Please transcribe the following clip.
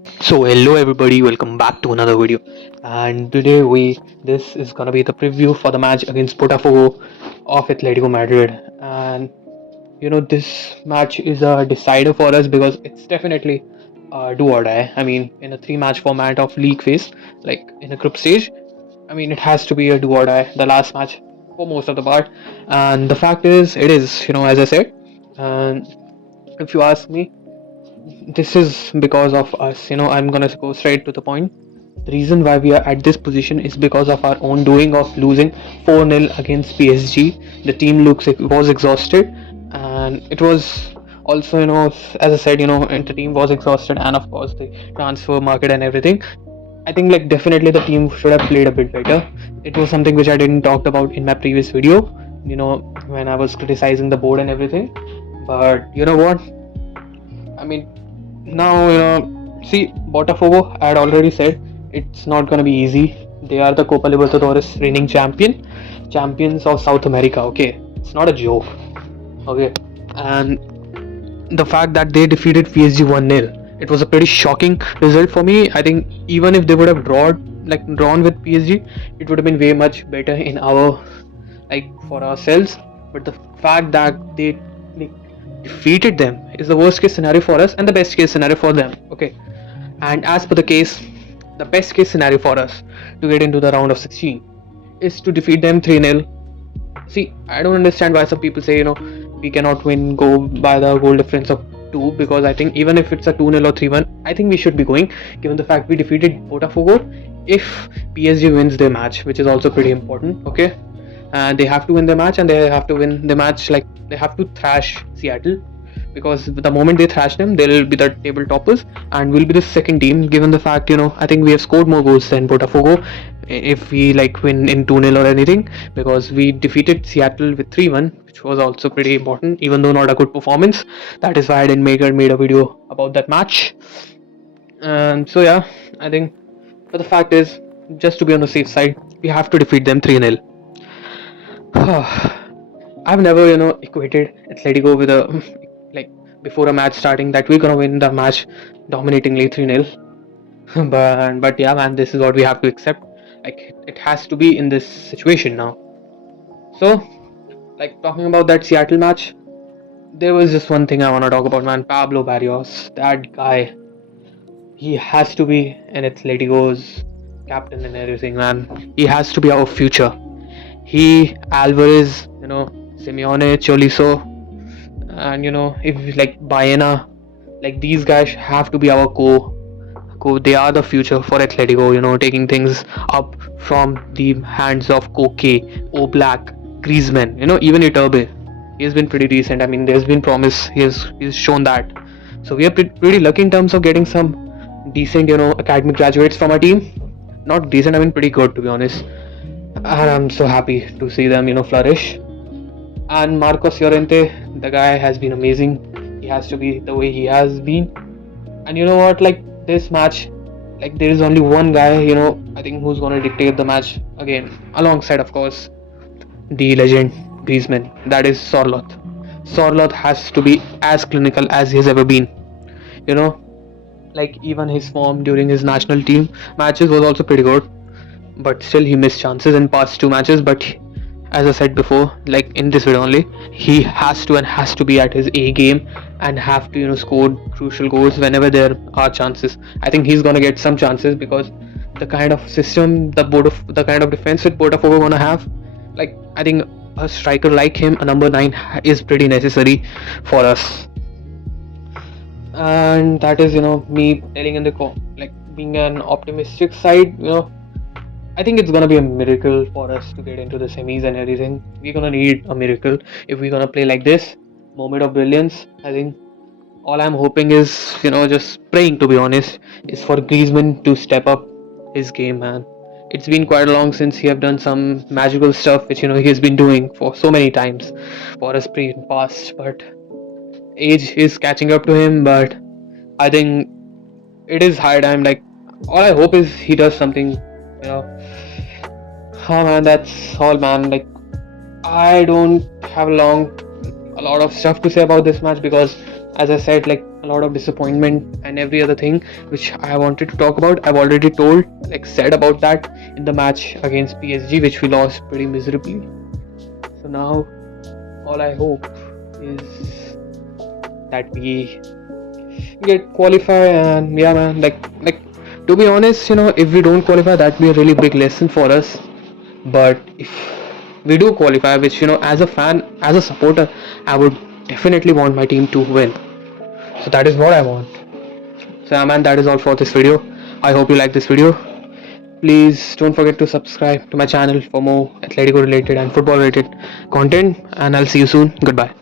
So hello everybody, welcome back to another video. And today this is gonna be the preview for the match against Botafogo of Atletico Madrid. And this match is a decider for us because it's definitely do or die. I mean, in a three-match format of league phase, like in a group stage, I mean it has to be a do or die. The last match for most of the part, and the fact is, it is as I said. And if you ask me, this is because of us. I'm gonna go straight to the point. The reason why we are at this position is because of our own doing of losing 4-0 against PSG. The team was exhausted, and it was also, as I said, and the team was exhausted, and of course the transfer market and everything. I think like definitely the team should have played a bit better. It was something which I didn't talk about in my previous video, when I was criticizing the board and everything. But you know what? I mean, now, see, Botafogo, I had already said it's not going to be easy. They are the Copa Libertadores reigning champions of South America. Okay, it's not a joke. Okay, and the fact that they defeated PSG 1-0, it was a pretty shocking result for me. I think even if they would have drawn with PSG, it would have been way much better in our, like, for ourselves. But the fact that they like, defeated them is the worst case scenario for us and the best case scenario for them. Okay, and as per the case, the best case scenario for us to get into the round of 16 is to defeat them 3-0. See, I don't understand why some people say, we cannot go by the goal difference of 2, because I think even if it's a 2-0 or 3-1, I think we should be going, given the fact we defeated Botafogo. If PSG wins their match, which is also pretty important, okay? And they have to win the match, and they have to win the match, like they have to thrash Seattle, because the moment they thrash them, they'll be the table toppers and will be the second team, given the fact, I think we have scored more goals than Botafogo if we like win in 2-0 or anything, because we defeated Seattle with 3-1, which was also pretty important, even though not a good performance. That is why I didn't made a video about that match. And so yeah, I think, but the fact is, just to be on the safe side, we have to defeat them 3-0. I've never, equated Atletico with a like before a match starting that we're gonna win the match dominatingly 3-0. But yeah, man, this is what we have to accept. Like it has to be in this situation now. So, like talking about that Seattle match, there was just one thing I wanna talk about, man. Pablo Barrios, that guy, he has to be an Atletico's captain and everything, man. He has to be our future. He, Alvarez, Simeone, Choliso, and if like Baena, like these guys have to be our they are the future for Atletico, taking things up from the hands of Koke, Oblak, Griezmann, even Iturbe. He has been pretty decent. I mean, there's been promise. He's shown that. So we are pretty lucky in terms of getting some decent, academic graduates from our team. Not decent, I mean pretty good, to be honest. And I'm so happy to see them, flourish. And Marcos Llorente, the guy has been amazing. He has to be the way he has been. And you know what, like this match, like there is only one guy, I think who's gonna dictate the match again, alongside of course the legend Griezmann. That is Sorloth. Sorloth has to be as clinical as he has ever been. You know, like even his form during his national team matches was also pretty good, but still he missed chances in past two matches. But as I said before, like in this video only, he has to be at his A game and have to score crucial goals whenever there are chances. I think he's gonna get some chances because the kind of system the kind of defense that Botafogo gonna have, like I think a striker like him, a number 9, is pretty necessary for us. And that is me telling in the like being an optimistic side. I think it's gonna be a miracle for us to get into the semis and everything. We're gonna need a miracle if we're gonna play like this. Moment of brilliance. I think all I'm hoping is, just praying, to be honest, is for Griezmann to step up his game, man. It's been quite long since he have done some magical stuff which he has been doing for so many times for us past, but age is catching up to him. But I think it is high time. Like all I hope is he does something. Oh man, that's all, man. Like I don't have a lot of stuff to say about this match because, as I said, like a lot of disappointment and every other thing which I wanted to talk about. I've already said about that in the match against PSG, which we lost pretty miserably. So now all I hope is that we get qualify, and yeah man, like to be honest, if we don't qualify, that'd be a really big lesson for us. But if we do qualify, which as a fan, as a supporter, I would definitely want my team to win. So that is what I want. So yeah man, that is all for this video. I hope you like this video. Please don't forget to subscribe to my channel for more Atletico related and football related content, and I'll see you soon. Goodbye.